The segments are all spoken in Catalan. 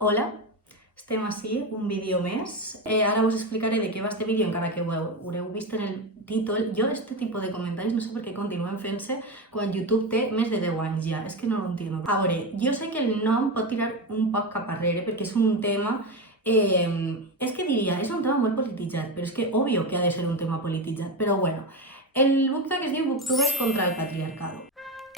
Hola, estem ací, un vídeo més. Ara us explicaré de què va este vídeo, encara que ho haureu vist en el títol. Jo este tipus de comentaris no sé per què continuen fent-se quan YouTube té més de 10 anys ja, és que no ho entiendo. A veure, jo sé que el nom pot tirar un poc cap arrere perquè és un tema, és que diria, és un tema molt polititzat, però és que obvio que ha de ser un tema polititzat, però bueno. El BookTok es diu Booktubers contra el patriarcado.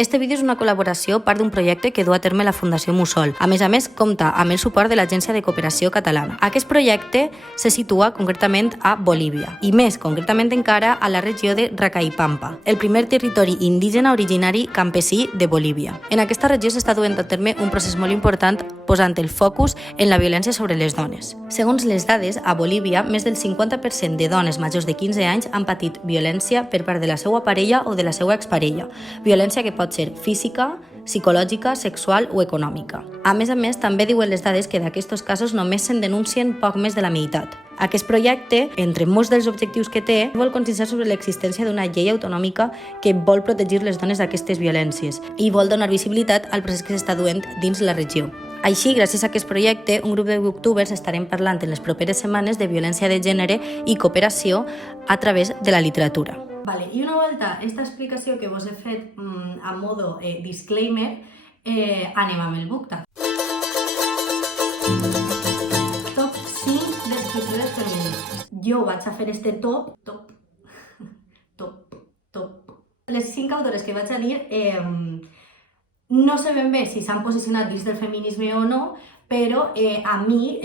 Este vídeo és una col·laboració part d'un projecte que du a terme la Fundació Mussol. A més, compta amb el suport de l'Agència de Cooperació Catalana. Aquest projecte se situa concretament a Bolívia, i més concretament encara a la regió de Racaipampa, el primer territori indígena originari campesí de Bolívia. En aquesta regió s'està duent a terme un procés molt important posant el focus en la violència sobre les dones. Segons les dades, a Bolívia, més del 50% de dones majors de 15 anys han patit violència per part de la seva parella o de la seva exparella, violència que pot ser física, psicològica, sexual o econòmica. A més, també diuen les dades que d'aquests casos només se'n denuncien poc més de la meitat. Aquest projecte, entre molts dels objectius que té, vol conscienciar sobre l'existència d'una llei autonòmica que vol protegir les dones d'aquestes violències i vol donar visibilitat al procés que s'està duent dins la regió. Així, gràcies a aquest projecte, un grup de booktubers estarem parlant en les properes setmanes de violència de gènere i cooperació a través de la literatura. Vale, i una volta aquesta explicació que vos he fet a modo disclaimer, anem amb el BookTok. Top 5 d'escriptores feministes. Jo vaig a fer este top. Les 5 autores que vaig a dir no sé ben bé si s'han posicionat dins del feminisme o no, però a mi,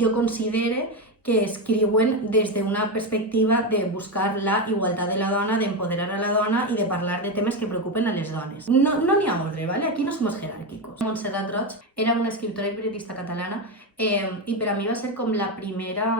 jo considero que escriuen des d'una perspectiva de buscar la igualtat de la dona, d'empoderar a la dona i de parlar de temes que preocupen a les dones. No n'hi ha ordre, ¿vale? Aquí no somos jerárquicos. Montserrat Roig era una escriptora i periodista catalana i per a mi va ser com la primera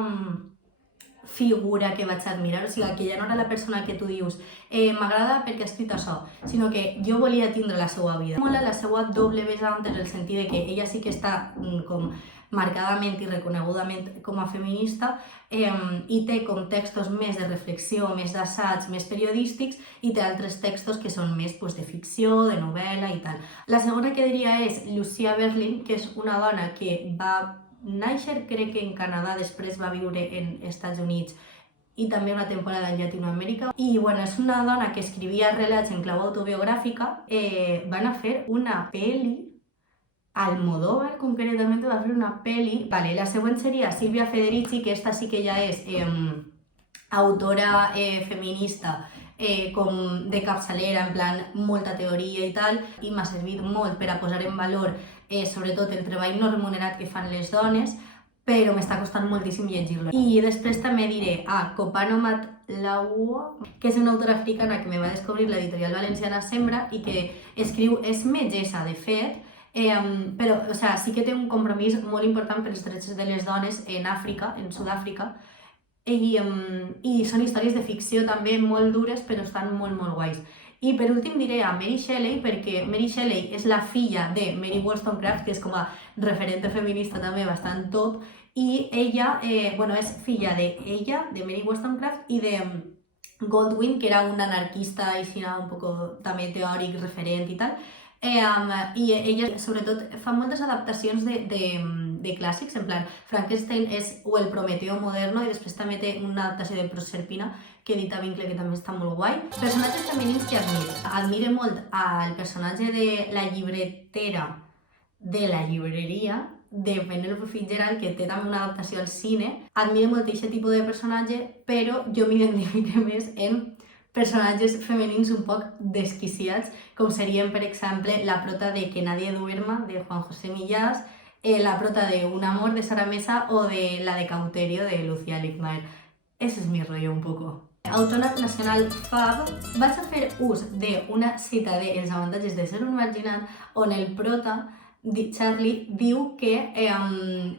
figura que vaig admirar, o sigui, que ja no era la persona que tu dius m'agrada perquè ha escrit això, sinó que jo volia tindre la seva vida. Mola la seva doble vessant en el sentit de que ella sí que està com marcadament i reconegudament com a feminista i té com textos més de reflexió, més d'assaig, més periodístics i té altres textos que són més de ficció, de novel·la i tal. La segona que diria és Lucia Berlin, que és una dona que va néixer, crec que en Canadà, després va viure en Estats Units i també una temporada en Llatinoamèrica. I bueno, és una dona que escrivia relats en clau autobiogràfica. Van a fer una pel·li, Almodóvar concretament va fer una pel·li. Vale, la següent seria Silvia Federici, que esta sí que ja és autora feminista com de capçalera, en plan molta teoria i tal, i m'ha servit molt per a posar en valor sobretot el treball no remunerat que fan les dones, però m'està costant moltíssim llegir-lo. I després també diré a Kopano Matlaoua, que és una autora africana que me va descobrir l'editorial valenciana Sembra i que escriu, és metgessa de fet, però sí que té un compromís molt important pels drets de les dones en Àfrica, en Sud-àfrica, i són històries de ficció també molt dures, però estan molt guais. I per últim diré a Mary Shelley, perquè Mary Shelley és la filla de Mary Wollstonecraft, que és com a referente feminista també bastant top, i ella, és filla de Mary Wollstonecraft i de Goldwyn, que era un anarquista així un poc també teòric, referent i tal, i ella sobretot fa moltes adaptacions de clàssics, en plan Frankenstein és o el Prometeo moderno, i després també té una adaptació de Proserpina que edita Vincle, que també està molt guai. Personatges femenins que admire molt el personatge de la llibretera de la llibreria de Penélope Fitzgerald, que té també una adaptació al cine. Admire molt aquest tipus de personatge, però jo m'identifico més en personatges femenins un poc desquiciats, com serien, per exemple, la prota de Que nadie duerma, de Juan José Millás, la prota de Un amor, de Sara Mesa, o de la de Cauterio, de Lucía Ligmaer. Ese es mi rollo un poco. Autora nacional Fab, vaig a fer ús d'una cita de Els avantatges de ser un marginat, on el prota, Charlie, diu que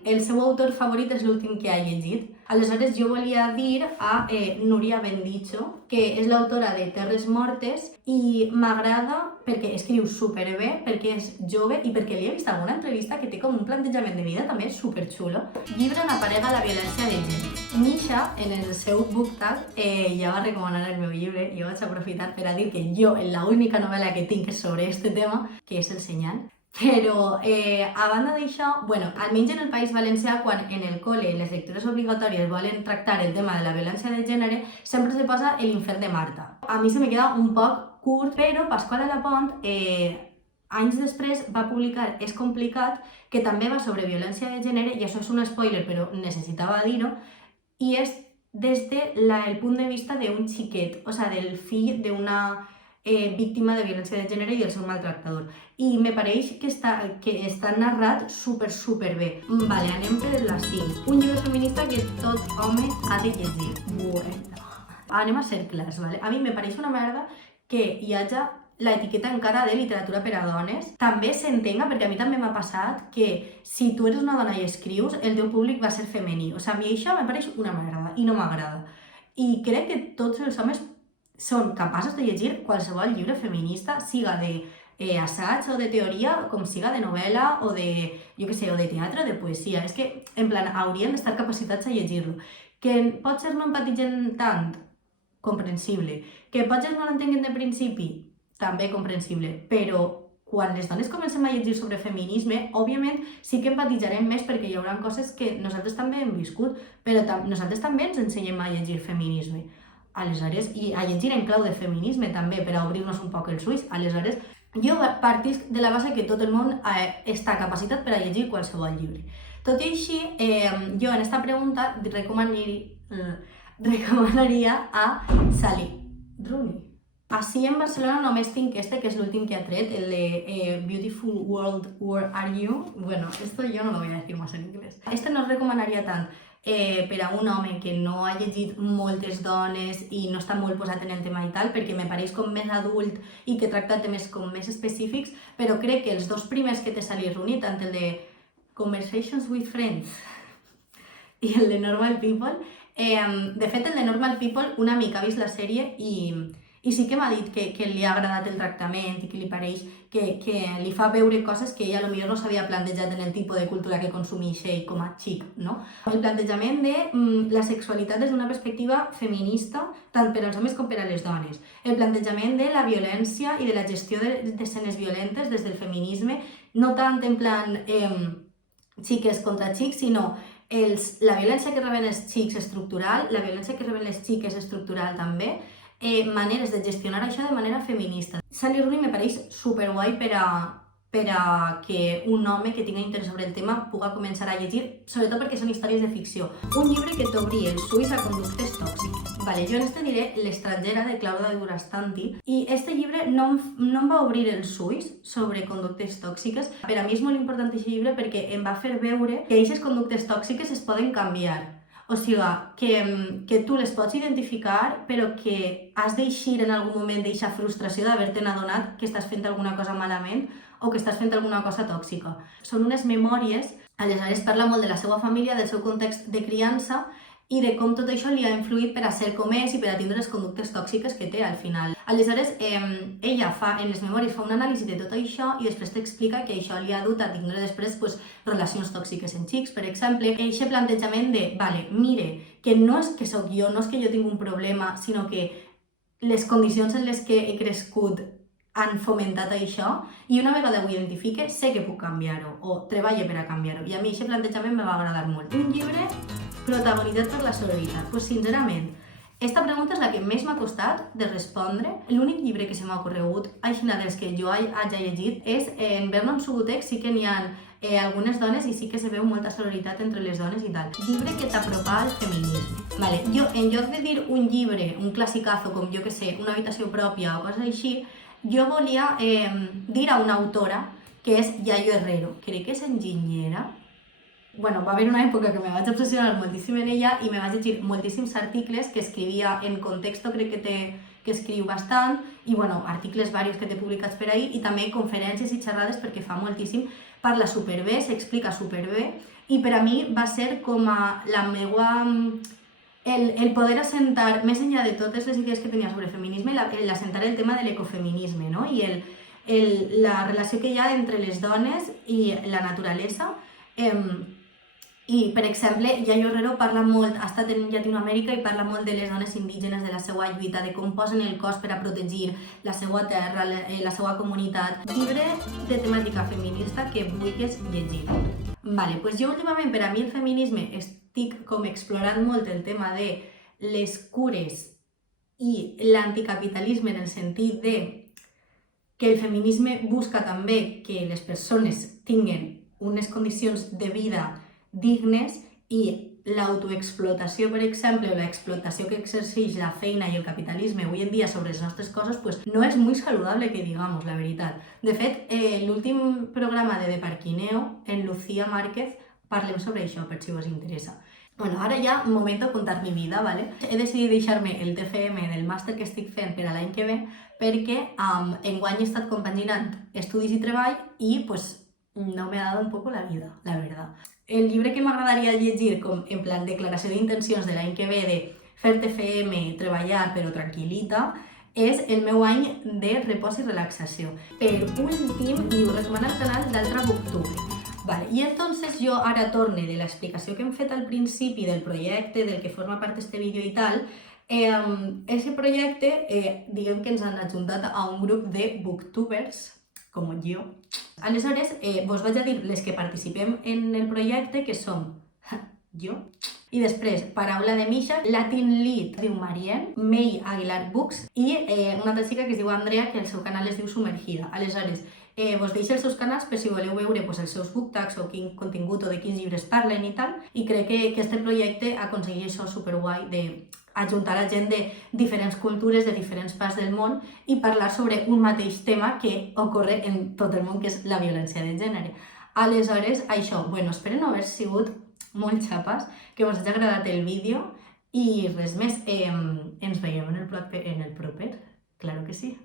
el seu autor favorit és l'últim que ha llegit. Aleshores jo volia dir a Núria Bendicho, que és l'autora de Terres Mortes, i m'agrada perquè escriu superbé, perquè és jove i perquè li he vist alguna entrevista que té com un plantejament de vida també superxulo. Llibre on aparega la violència de gènere. Misha, en el seu BookTok, ja va recomanar el meu llibre i jo vaig aprofitar per a dir que jo l'única novel·la que tinc és sobre este tema, que és El senyal. Però, a banda d'això, bueno, almenys en el País Valencià, quan en el col·le les lectures obligatòries volen tractar el tema de la violència de gènere, sempre se posa l'infern de Marta. A mi se me queda un poc curt, però Pasqual Alapont, anys després, va publicar És complicat, que també va sobre violència de gènere, i això és un spoiler, però necessitava dir-ho, i és des del punt de vista d'un xiquet, o sigui, del fill d'una víctima de violència de gènere i el seu maltractador. I me pareix que està narrat super bé. Vale, anem per la 5. Un llibre feminista que tot home ha de llegir. Bueno. Anem a ser clars, vale? A mi me pareix una merda que hi hagi l'etiqueta encara de literatura per a dones. També s'entenga, perquè a mi també m'ha passat, que si tu eres una dona i escrius, el teu públic va ser femení. O sigui, a mi això me pareix una merda i no m'agrada. I crec que tots els homes són capaços de llegir qualsevol llibre feminista, siga d'assaig o de teoria, com siga de novel·la o de, jo què sé, o de teatre o de poesia. És que, en plan, haurien d'estar capacitats a llegir-lo. Que potser no empatitzen tant, comprensible. Que potser no l'entenguen de principi, també comprensible. Però quan les dones comencem a llegir sobre feminisme, òbviament sí que empatitzarem més perquè hi haurà coses que nosaltres també hem viscut, però nosaltres també ens ensenyem a llegir feminisme. Aleshores, i a llegir en clau de feminisme també, per a obrir-nos un poc els ulls. Aleshores, jo partisc de la base que tot el món està capacitat per a llegir qualsevol llibre. Tot i així, jo en esta pregunta recomanaria a Sally Rooney. Així en Barcelona només tinc este, que és l'últim que ha tret, el de Beautiful World, Where Are You? Bueno, esto yo no lo voy a decir más en inglés. Este no el recomanaria tant per a un home que no ha llegit moltes dones i no està molt posat en el tema i tal, perquè me pareix com més adult i que tracta temes com més específics, però crec que els dos primers que té Sally Rooney, tant el de Conversations with Friends i el de Normal People, de fet el de Normal People una mica ha vist la sèrie i sí que m'ha dit que li ha agradat el tractament i que li pareix que li fa veure coses que ella potser no s'havia plantejat en el tipus de cultura que consumeix ell com a xic, no? El plantejament de la sexualitat des d'una perspectiva feminista, tant per als homes com per a les dones. El plantejament de la violència i de la gestió d'escenes violentes des del feminisme, no tant en plan xiques contra xics, sinó la violència que reben els xics estructural, la violència que reben les xiques estructural també, maneres de gestionar això de manera feminista. Sally Rooney me pareix superguai per a que un home que tingui interès sobre el tema puga començar a llegir, sobretot perquè són històries de ficció. Un llibre que t'obri els ulls a conductes tòxiques. Vale, jo en este diré L'estrangera, de Claudia Durastanti, i este llibre no em va obrir els ulls sobre conductes tòxiques. Per a mi és molt important aquest llibre perquè em va fer veure que aquestes conductes tòxiques es poden canviar. O sigui, que tu les pots identificar, però que has d'eixir en algun moment d'eixa frustració d'haver-te'n adonat que estàs fent alguna cosa malament o que estàs fent alguna cosa tòxica. Són unes memòries, aleshores parla molt de la seva família, del seu context de criança i de com tot això li ha influït per a ser com és i per a tindre les conductes tòxiques que té al final. Aleshores, ella en les memòries fa un anàlisi de tot això i després t'explica que això li ha dut a tindre després relacions tòxiques en xics, per exemple. Eixe plantejament de, vale, mire, que no és que sóc jo, no és que jo tinc un problema, sinó que les condicions en les que he crescut han fomentat això i una vegada ho identifique sé que puc canviar-ho o treballo per a canviar-ho. I a mi aquest plantejament me va agradar molt. Un llibre protagonitzat per la sororitat. Pues sincerament, esta pregunta és la que més m'ha costat de respondre. L'únic llibre que se m'ha ocorregut, així dels que jo hagi llegit, és en Vernon Subutex. Sí que n'hi ha algunes dones i sí que se veu molta sororitat entre les dones i tal. Llibre que t'apropa al feminisme. Vale, jo, en lloc de dir un llibre, un classicazo, com jo que sé, Una habitació pròpia o coses així, jo volia dir a una autora que és Yayo Herrero. Crec que és enginyera. Bueno, va haver una època que me vaig obsessionar moltíssim en ella i me vaig llegir moltíssims articles que escrivia en Contexto, crec que escriu bastant, i bueno, articles diversos que té publicats per ahí, i també conferències i xerrades perquè fa moltíssim, parla superbé, s'explica superbé, i per a mi va ser com a la meua... el poder assentar, més enllà de totes les idees que tenia sobre feminisme, l'assentar el tema de l'ecofeminisme, no? I la relació que hi ha entre les dones i la naturalesa, I, per exemple, Yayo Herrero parla molt, ha estat en Llatinoamèrica i parla molt de les dones indígenes, de la seva lluita, de com posen el cos per a protegir la seva terra, la seva comunitat. Llibre de temàtica feminista que vulguis llegir. Vale, pues jo últimament, per a mi el feminisme, estic com explorant molt el tema de les cures i l'anticapitalisme en el sentit de que el feminisme busca també que les persones tinguen unes condicions de vida dignes i l'autoexplotació, per exemple, o l'explotació que exerceix la feina i el capitalisme avui en dia sobre les nostres coses, pues no és molt saludable, que digamos, la veritat. De fet, l'últim programa de Parquineo, en Lucía Márquez, parlem sobre això, per si us interessa. Bueno, ara ja, moment de contar mi vida, ¿vale? He decidit deixar-me el TFM del màster que estic fent per a l'any que ve perquè enguany he estat compaginant estudis i treball i pues no me ha dado un poco la vida, la verdad. El llibre que m'agradaria llegir com en plan declaració d'intencions de l'any que ve de fer TFM, treballar però tranquil·lita, és el meu any de repòs i relaxació. Per últim, i ho recomano al canal d'Altra Booktuber. Vale, i entonces jo ara torne de l'explicació que hem fet al principi del projecte, del que forma part este vídeo i tal. Ese projecte, diguem que ens han ajuntat a un grup de booktubers, com jo. Aleshores, vos vaig a dir les que participem en el projecte, que som jo, i després Paraula de Misha, Latin Lead diu Marien, May Aguilar Books i una altra xica que es diu Andrea, que el seu canal es diu Sumergida. Aleshores, vos deixo els seus canals per si voleu veure pues, els seus book tags o quin contingut o de quins llibres parlen i tal, i crec que este projecte aconsegueix això superguai de ajuntar la gent de diferents cultures, de diferents parts del món i parlar sobre un mateix tema que ocorre en tot el món, que és la violència de gènere. Aleshores, això, bueno, espero no haver sigut molt xapes, que us hagi agradat el vídeo i res més, ens veiem en el proper, claro que sí.